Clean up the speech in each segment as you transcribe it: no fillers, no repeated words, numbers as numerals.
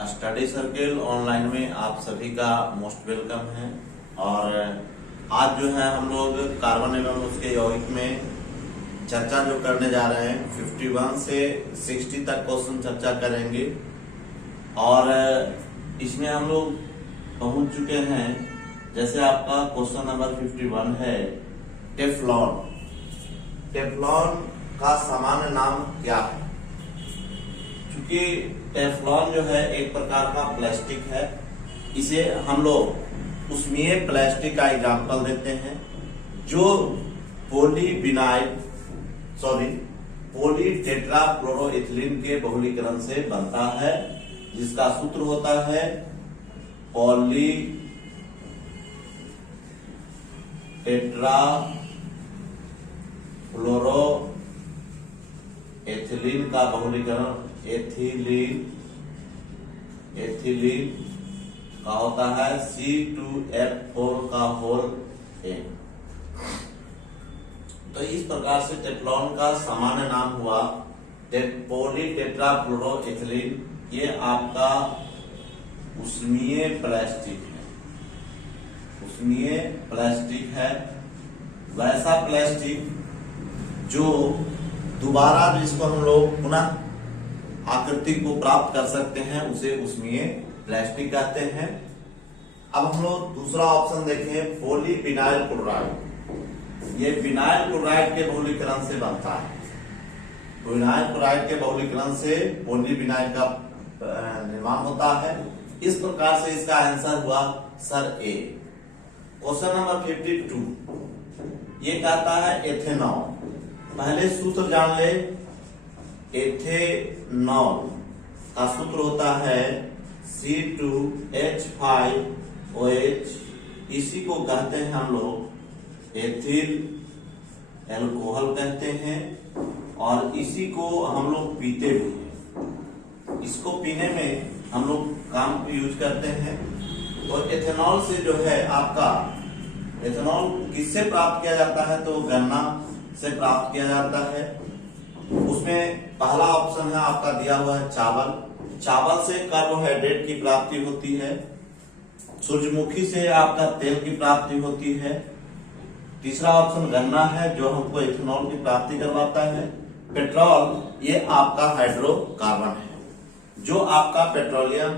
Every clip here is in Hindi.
स्टडी सर्किल ऑनलाइन में आप सभी का मोस्ट वेलकम है। और आज जो है हम लोग कार्बन एवं उसके यौगिक में चर्चा जो करने जा रहे हैं 51 से 60 तक क्वेश्चन चर्चा करेंगे। और इसमें हम लोग पहुंच चुके हैं, जैसे आपका क्वेश्चन नंबर 51 है टेफ्लॉन। टेफ्लॉन का सामान्य नाम क्या है? क्योंकि टेफ्लॉन जो है एक प्रकार का प्लास्टिक है, इसे हम लोग उष्मीय प्लास्टिक का एग्जाम्पल देते हैं जो पॉलीटेट्राफ्लोरोइथिलीन के बहुलीकरण से बनता है, जिसका सूत्र होता है पॉलीटेट्राफ्लोरोएथिलीन का बहुलीकरण एथिलीन का होता है C2H4 का होल A। तो इस प्रकार से टेफ्लॉन का सामान्य नाम हुआ पॉलीटेट्राफ्लोरोएथिलीन। ये आपका उष्मीय प्लास्टिक है, वैसा प्लास्टिक जो दोबारा जिसको हम लोग पुनः आकृति को प्राप्त कर सकते हैं उसे उष्मीय प्लास्टिक कहते हैं। अब हम लोग दूसरा ऑप्शन देखें पॉलीविनाइल क्लोराइड। ये विनाइल क्लोराइड के बहुलीकरण से बनता है। विनाइल क्लोराइड के बहुलीकरण से पॉलीविनाइल का निर्माण होता है। इस प्रकार से इसका आंसर हुआ सर ए। क्वेश्चन नंबर 52 ये कहता है एथेनॉल। पहले सूत्र जान ले। एथेनॉल का सूत्र होता है C2H5OH। इसी को कहते हैं हम लोग एथिल एल्कोहल कहते हैं, और इसी को हम लोग पीते भी हैं। इसको पीने में हम लोग काम यूज करते हैं। और एथेनॉल से जो है आपका एथेनॉल किससे प्राप्त किया जाता है? तो गन्ना से प्राप्त किया जाता है। उसमें पहला ऑप्शन है आपका दिया हुआ है चावल। चावल से कार्बोहाइड्रेट की प्राप्ति होती है। सूरजमुखी से आपका तेल की प्राप्ति होती है। तीसरा ऑप्शन गन्ना है जो हमको इथेनॉल की प्राप्ति करवाता है। पेट्रोल ये आपका हाइड्रोकार्बन है जो आपका पेट्रोलियम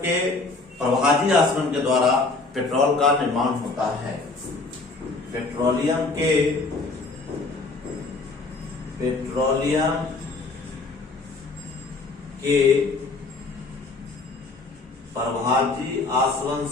के प्रभाजी आसवन के द्वारा पेट्रोल का निर्माण होता है। पेट्रोलियम के प्रभाजी आसवन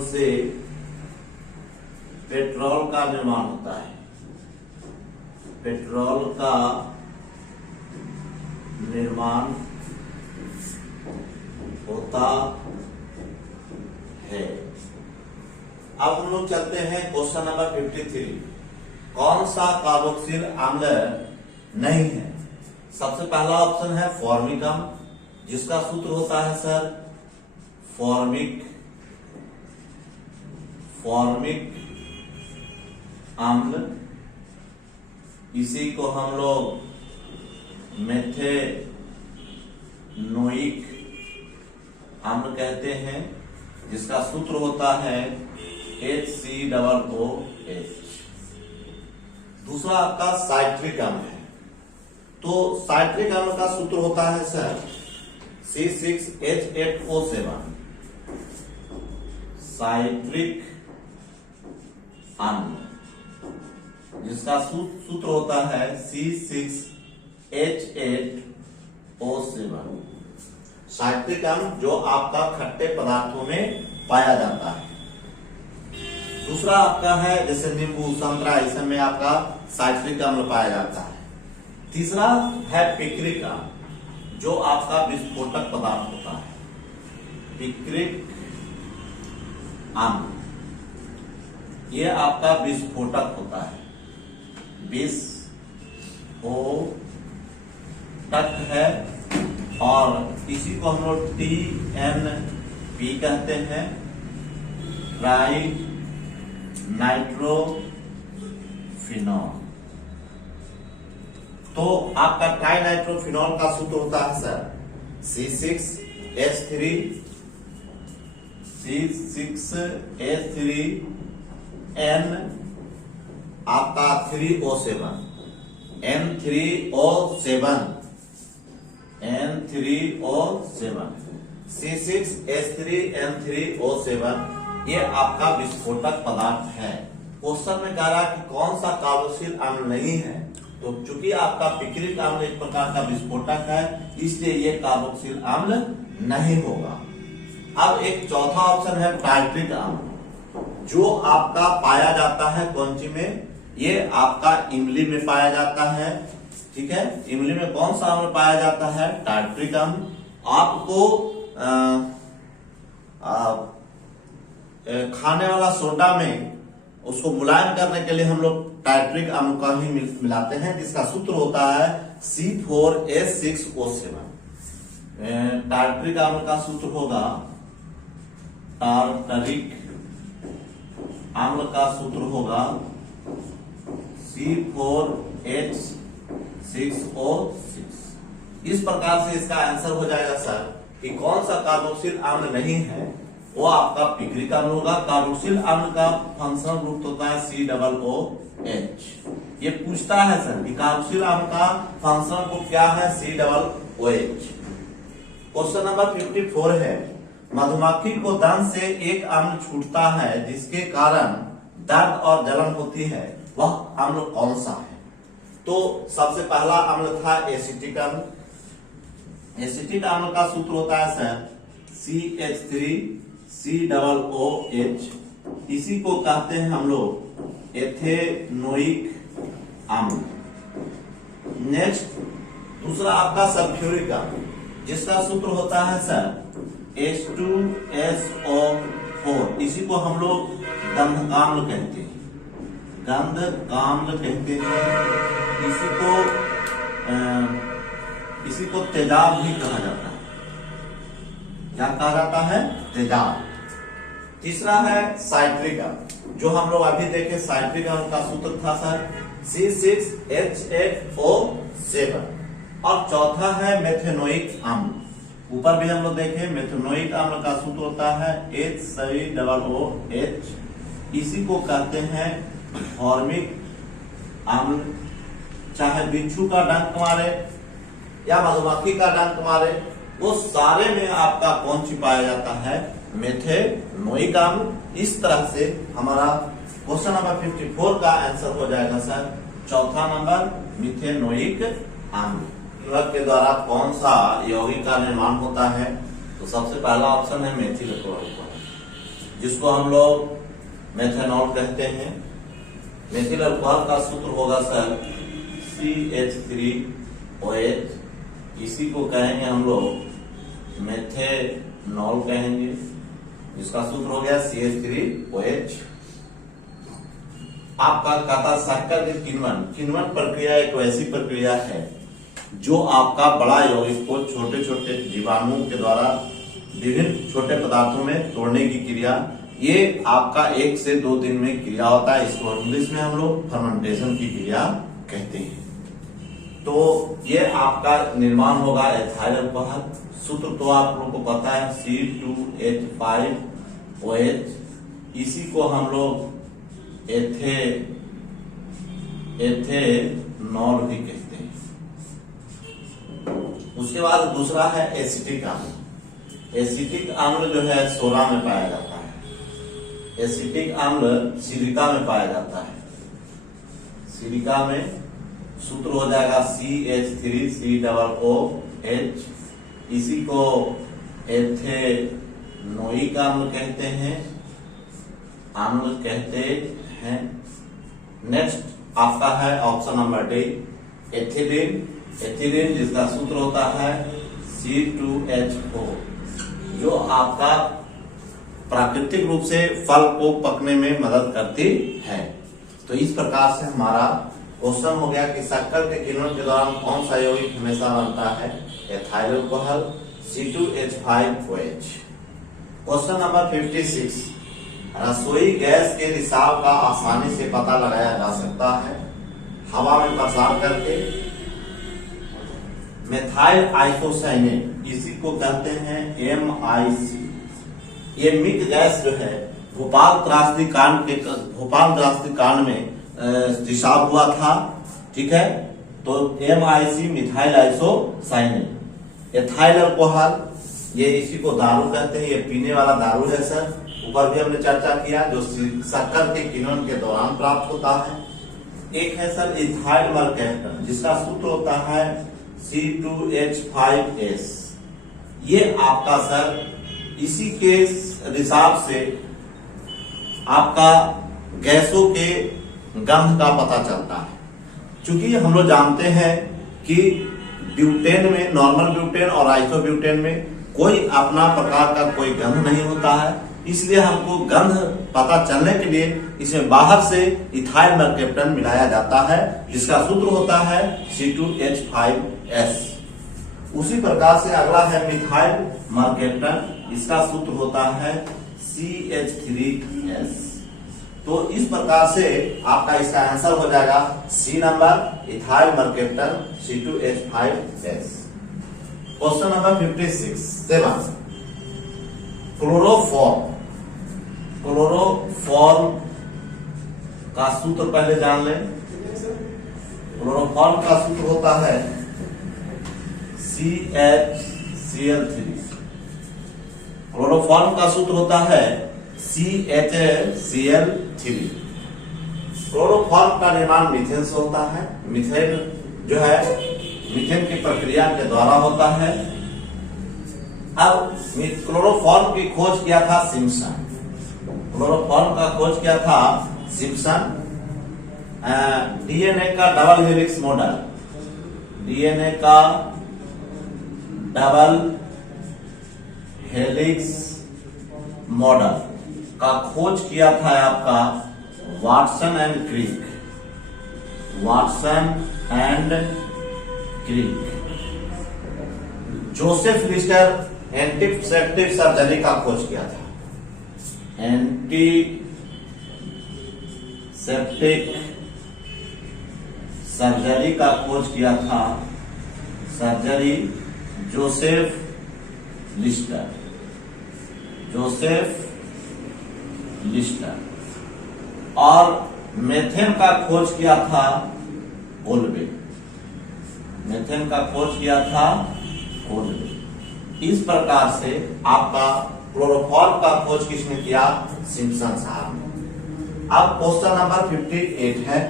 से पेट्रोल का निर्माण होता है। पेट्रोल का निर्माण होता है। अब हम लोग चलते हैं क्वेश्चन नंबर 53। कौन सा कार्बोक्सिल अम्ल नहीं है? सबसे पहला ऑप्शन है फॉर्मिक अम्ल, जिसका सूत्र होता है सर फॉर्मिक अम्ल। इसी को हम लोग मेथेनोइक अम्ल कहते हैं, जिसका सूत्र होता है HCOOH। दूसरा आपका साइट्रिक अम्ल है। तो साइट्रिक अम्ल का सूत्र होता है सर C6H8O7। साइट्रिक अम्ल जिसका सूत्र होता है C6H8O7। साइट्रिक अम्ल जो आपका खट्टे पदार्थों में पाया जाता है। दूसरा आपका है जैसे नींबू, संतरा, इसमें आपका साइट्रिक अम्ल पाया जाता है। तीसरा है पिक्रिक अम्ल जो आपका विस्फोटक पदार्थ होता है। पिक्रिक अम्ल ये आपका विस्फोटक होता है। विस्फोटक है, और इसी को हम लोग TNP कहते हैं, ट्राई नाइट्रोफिनॉल। तो आपका ट्राइनाइट्रोफिनॉल का सूत्र होता है सर C6H3N आपका 3O7 N3O7 C6H3N3O7 ये आपका विस्फोटक पदार्थ है। क्वेश्चन में कह रहा है कि कौन सा कार्बोक्सिल अम्ल नहीं है, तो चूंकि आपका पिक्रिक अम्ल एक प्रकार का विस्फोटक है, इसलिए ये कार्बोक्सिल अम्ल नहीं होगा। अब एक चौथा ऑप्शन है टार्ट्रिक अम्ल, जो आपका पाया जाता है कौन सी में, ये आपका इमली में पाया जाता है। ठीक है, इमली में कौन सा अम्ल पाया जाता है, टार्ट्रिक अम्ल। आपको खाने वाला सोडा में उसको मुलायम करने के लिए हम लोग टार्ट्रिक अम्ल का ही मिलाते हैं, जिसका सूत्र होता है C4H6O7। टार्ट्रिक अम्ल का सूत्र होगा, टार्टरिक अम्ल का सूत्र होगा C4H6O6। इस प्रकार से इसका आंसर हो जाएगा सर कि कौन सा कार्बोक्सिल अम्ल नहीं है, वो आपका पिक्रिक अम्ल होगा। कार्बोक्सिल अम्ल का फंक्शनल ग्रुप होता है COOH। ये पूछता है सर कि कार्बोक्सिल अम्ल का फंक्शनल ग्रुप क्या है, COOH। क्वेश्चन नंबर 54 है, मधुमक्खी को दंत से एक अम्ल छूटता है जिसके कारण दर्द और जलन होती है, वह अम्ल कौन सा है। तो सबसे पहला अम्ल था एसिटिक अम्ल। एसिटिक अम्ल का सूत्र होता है सर CH3COOH। इसी को कहते हैं हम लोग एथेनोइक अम्ल। नेक्स्ट दूसरा आपका सल्फ्यूरिक अम्ल, जिसका सूत्र होता है सर H2SO4। इसी को हम लोग गंधकाम्ल कहते हैं, गंधकाम्ल कहते हैं। इसी को तेजाब भी कहा जाता है। क्या कहा जाता है, तेजाब। तीसरा है साइट्रिक अम्ल, जो हम लोग अभी देखे साइट्रिक अम्ल का सूत्र था सर C6H8O7। और चौथा है मेथेनोइक अम्ल, ऊपर भी हम लोग देखे मेथेनोइक अम्ल का सूत्र होता है HCOOH। इसी को कहते हैं फॉर्मिक अम्ल। चाहे बिच्छू का डंक मारे या मधुमक्खी का डंक मारे, वो सारे में आपका कौन सी पाया जाता है, मेथेनोइक अम्ल। इस तरह से हमारा क्वेश्चन नंबर 54 का आंसर हो जाएगा सर चौथा नंबर मिथेनोइक अम्ल। के द्वारा कौन सा यौगिक का निर्माण होता है, तो सबसे पहला ऑप्शन है मेथिल अल्कोहल, जिसको हम लोग मेथेनॉल कहते हैं। मेथिल अल्कोहल का सूत्र होगा सर CH3OH। इसी को कहेंगे हम लोग मेथेनॉल कहेंगे, जिसका सूत्र हो गया CH3OH। आपका कहता शक्कर के किण्वन प्रक्रिया एक वैसी प्रक्रिया है जो आपका बड़ा यौगिक को छोटे छोटे जीवाणुओं के द्वारा विभिन्न छोटे पदार्थों में तोड़ने की क्रिया, ये आपका 1 से 2 दिन में क्रिया होता है। इसको इंग्लिश में हम लोग फर्मेंटेशन की क्रिया कहते हैं। तो ये आपका निर्माण होगा एथाइल अल्कोहल। सूत्र तो आप लोगों को पता है C2H5OH। इसी को हम लोग एथेनॉल भी कहते हैं। उसके बाद दूसरा है एसिटिक अम्ल। एसिटिक अम्ल जो है सोडा में पाया जाता है। एसिटिक अम्ल सिलिका में पाया जाता है। सिलिका में सूत्र हो जाएगा CH3COOH। इसी को एथेनोइक अम्ल कहते हैं, नेक्स्ट आपका है option number D ethylene. Ethylene जिसका सूत्र होता है C2H4, जो आपका प्राकृतिक रूप से फल को पकने में मदद करती है। तो इस प्रकार से हमारा क्वेश्चन हो गया कि शक्कर के किण्वन के दौरान कौन सा यौगिक हमेशा बनता है, ethyl alcohol C2H5OH। Question number 56, रसोई गैस के रिसाव का आसानी से पता लगाया जा सकता है हवा में प्रसार करके, मेथाइल आइसोसाइनेट, इसी को कहते हैं MIC। ये मिक गैस जो है भोपाल त्रासदी कांड में रिसाव हुआ था, ठीक है। तो MIC methyl isocyanate. Ethyl alcohol, ये इसी को दारू कहते हैं, ये पीने वाला दारू है सर, ऊपर भी हमने चर्चा किया, जो शक्कर के किण्वन के दौरान प्राप्त होता है। एक है सर इथाइल मर्केप्टन, जिसका सूत्र होता है C2H5S। ये आपका सर इसी के रिसाव से आपका गैसों के गंध का पता चलता है। क्योंकि हम लोग जानते हैं कि ब्यूटेन में, नॉर्मल ब्यूटेन और आइसोब्यूटेन में कोई अपना प्रकार का कोई गंध नहीं होता है, इसलिए हमको गंध पता चलने के लिए इसमें बाहर से इथाइल मर्केप्टन मिलाया जाता है, जिसका सूत्र होता है C2H5S। उसी प्रकार से अगला है मिथाइल मर्केप्टन, इसका सूत्र होता है CH3S। तो इस प्रकार से आपका इसका आंसर हो जाएगा C number, ethyl mercaptan C2H5S। Question number 56 chloroform का सूत्र पहले जान लें। क्लोरोफॉर्म का सूत्र होता है CHCl3। क्लोरोफॉर्म का सूत्र होता है CHCl3। क्लोरोफॉर्म का निर्माण मीथेन से होता है। मीथेन जो है मीथेन की प्रक्रिया के द्वारा होता है। अब क्लोरोफॉर्म की खोज किया था सिम्पसन। क्लोरोफॉर्म का खोज किया था सिम्पसन। डीएनए का डबल हेलिक्स मॉडल, डीएनए का डबल हेलिक्स मॉडल का खोज किया था आपका Watson and Crick. Watson and Crick. Joseph Lister antiseptic surgery का खोज किया था। एंटीसेप्टिक सर्जरी का खोज किया था सर्जरी जोसेफ लिस्टर। और मेथेन का खोज किया था ओल्बे। मेथेन का खोज किया था ओल्बे। इस प्रकार से आपका क्लोरोफॉर्म का खोज किसने किया? सिम्पसन साहब ने। अब क्वेश्चन नंबर 58 है,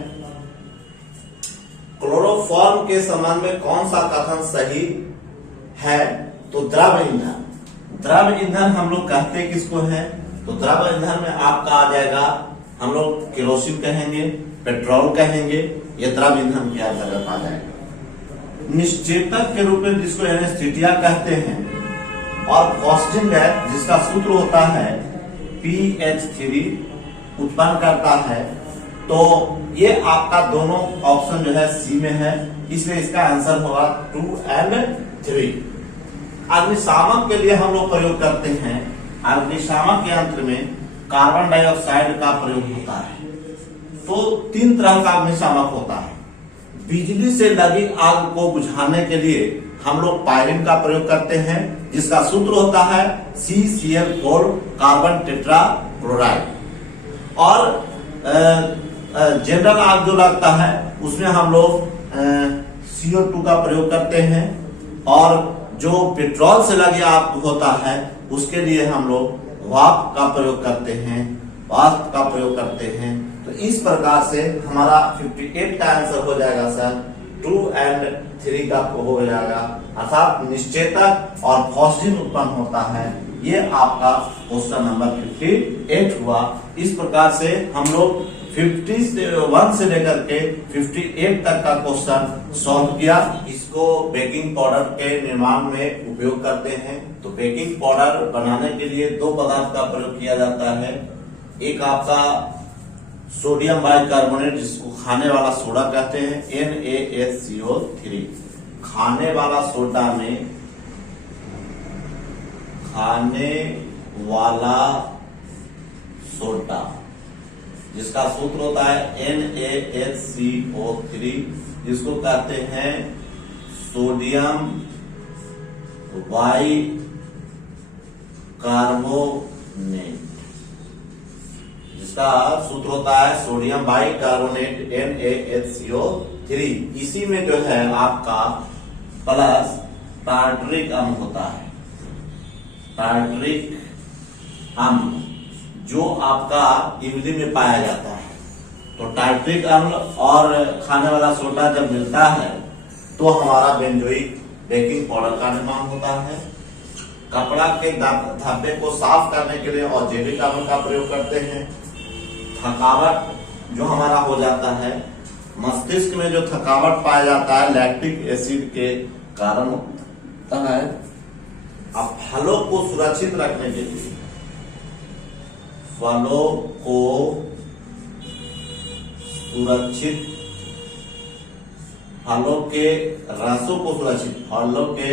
क्लोरोफॉर्म के संबंध में कौन सा कथन सही है? तो द्रव ईंधन। द्रव ईंधन हम लोग कहते किसको है? तो द्रव ईंधन में आपका आ जाएगा, हम लोग केरोसिन कहेंगे, पेट्रोल कहेंगे, ये द्रव ईंधन के अंतर्गत आ जाएगा। निश्चेतक के रूप में जिसको एनेस्थीसिया कहते हैं, और फॉस्टिन गैस जिसका सूत्र होता है PH3 उत्पन्न करता है। तो ये आपका दोनों ऑप्शन जो है सी में है, इसलिए इसका आंसर होगा 2 और 3। अग्निशामक के लिए हम लोग प्रयोग करते हैं। अग्निशामक के यंत्र में कार्बन डाइऑक्साइड का प्रयोग होता है। तो 3 तरह का अग्निशामक होता है। बिजली से लगी आग को बुझाने के लिए हम लोग पायरिन का प्रयोग करते हैं, जिसका सूत्र होता है CCl4 कार्बन टेट्रा क्लोराइड। और जनरल आग जो लगता है उसमें हम लोग CO2 का प्रयोग करते हैं। और जो पेट्रोल से लगी आग होता है उसके लिए हम लोग वाष्प का प्रयोग करते हैं। तो इस प्रकार से हमारा 58 का आंसर हो जाएगा सर 2 और 3 का हो जाएगा, अर्थात निश्चेतक और फॉस्टिन उत्पन्न होता है। ये आपका क्वेश्चन नंबर 58 हुआ। इस प्रकार से हम लोग 51 से लेकर के 58 तक का क्वेश्चन सॉल्व किया। इसको बेकिंग पाउडर के निर्माण में उपयोग करते हैं। तो बेकिंग पाउडर बनाने के लिए 2 पदार्थ का प्रयोग किया जाता है। एक आपका सोडियम बाइकार्बोनेट, जिसको खाने वाला सोडा कहते हैं, NaHCO3। खाने वाला सोडा में खाने वाला सोडा जिसका सूत्र होता है NaHCO3, जिसको कहते हैं सोडियम बाइकार्बोनेट, जिसका सूत्र होता है सोडियम बाइकार्बोनेट NaHCO3। इसी में जो है आपका प्लस टार्टरिक अम्ल होता है, टार्टरिक अम्ल जो आपका इमली में पाया जाता है। तो टार्टरिक अम्ल और खाने वाला सोडा जब मिलता है तो हमारा बेंजोइक बेकिंग पाउडर का निर्माण होता है। कपड़ा के धब्बे को साफ करने के लिए औद्योगिक अम्ल का प्रयोग करते हैं। थकावट जो हमारा हो जाता है, मस्तिष्क में जो थकावट पाया जाता है लैक्टिक एसिड के कारण होता है। अब फलों को सुरक्षित रखने के लिए, फलों को सुरक्षित, फलों के रसों को सुरक्षित, फलों के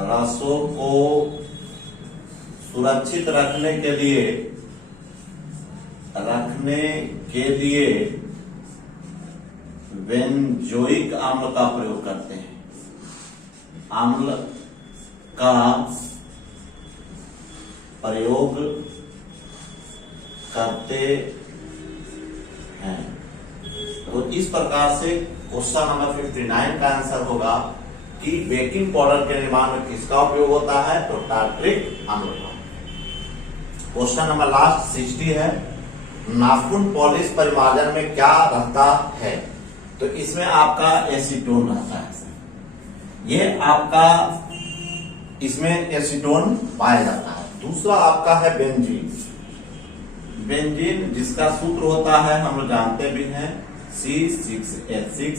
रसों को सुरक्षित रखने के लिए बेंजोइक अम्ल का प्रयोग करते हैं। अम्ल का प्रयोग करते हैं। तो इस प्रकार से क्वेश्चन नंबर 59 का आंसर होगा कि बेकिंग पाउडर के निर्माण में किसका उपयोग होता है, तो टार्टरिक अम्ल का। क्वेश्चन नंबर लास्ट 60 है, नाखून पॉलिश परिमार्जन में क्या रहता है, तो इसमें आपका एसीटोन रहता है। ये आपका इसमें एसीटोन पाया जाता है। दूसरा आपका है बेंजीन, बेंजीन जिसका सूत्र होता है हम लोग जानते भी हैं C6H6।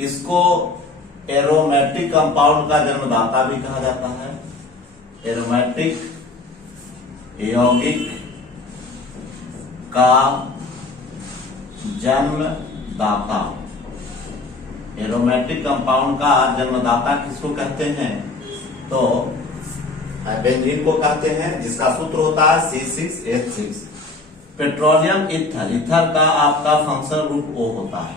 इसको एरोमेटिक कंपाउंड का जन्मदाता भी कहा जाता है, एरोमेटिक यौगिक का जन्मदाता। एरोमेटिक कंपाउंड का जन्मदाता किसको कहते हैं, तो बेंजीन को कहते हैं, जिसका सूत्र होता है C6H6। पेट्रोलियम ईथर, ईथर का आपका फंक्शनल ग्रुप O होता है।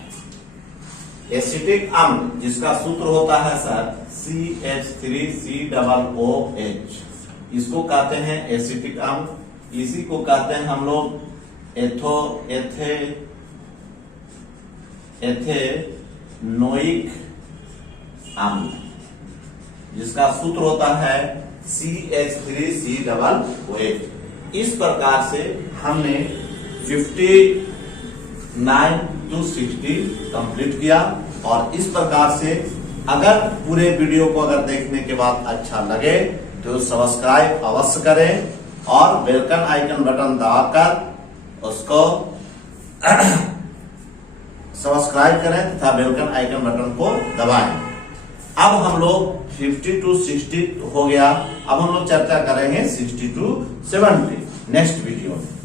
एसिटिक अम्ल जिसका सूत्र होता है सर CH3COOH, इसको कहते हैं एसिटिक अम्ल। इसी को कहते हैं हम लोग एथेनोइक अम्ल, जिसका सूत्र होता है CH3COOH। इस प्रकार से हमने 59 to 60 कंप्लीट किया। और इस प्रकार से अगर पूरे वीडियो को अगर देखने के बाद अच्छा लगे तो सब्सक्राइब अवश्य करें और बेलकन आइकन बटन दबाकर उसको सब्सक्राइब करें तथा बेलकन आइकन बटन को दबाएं। अब हम लोग 50 to 60 हो गया, अब हम लोग चर्चा करेंगे 60 to 70 नेक्स्ट वीडियो में।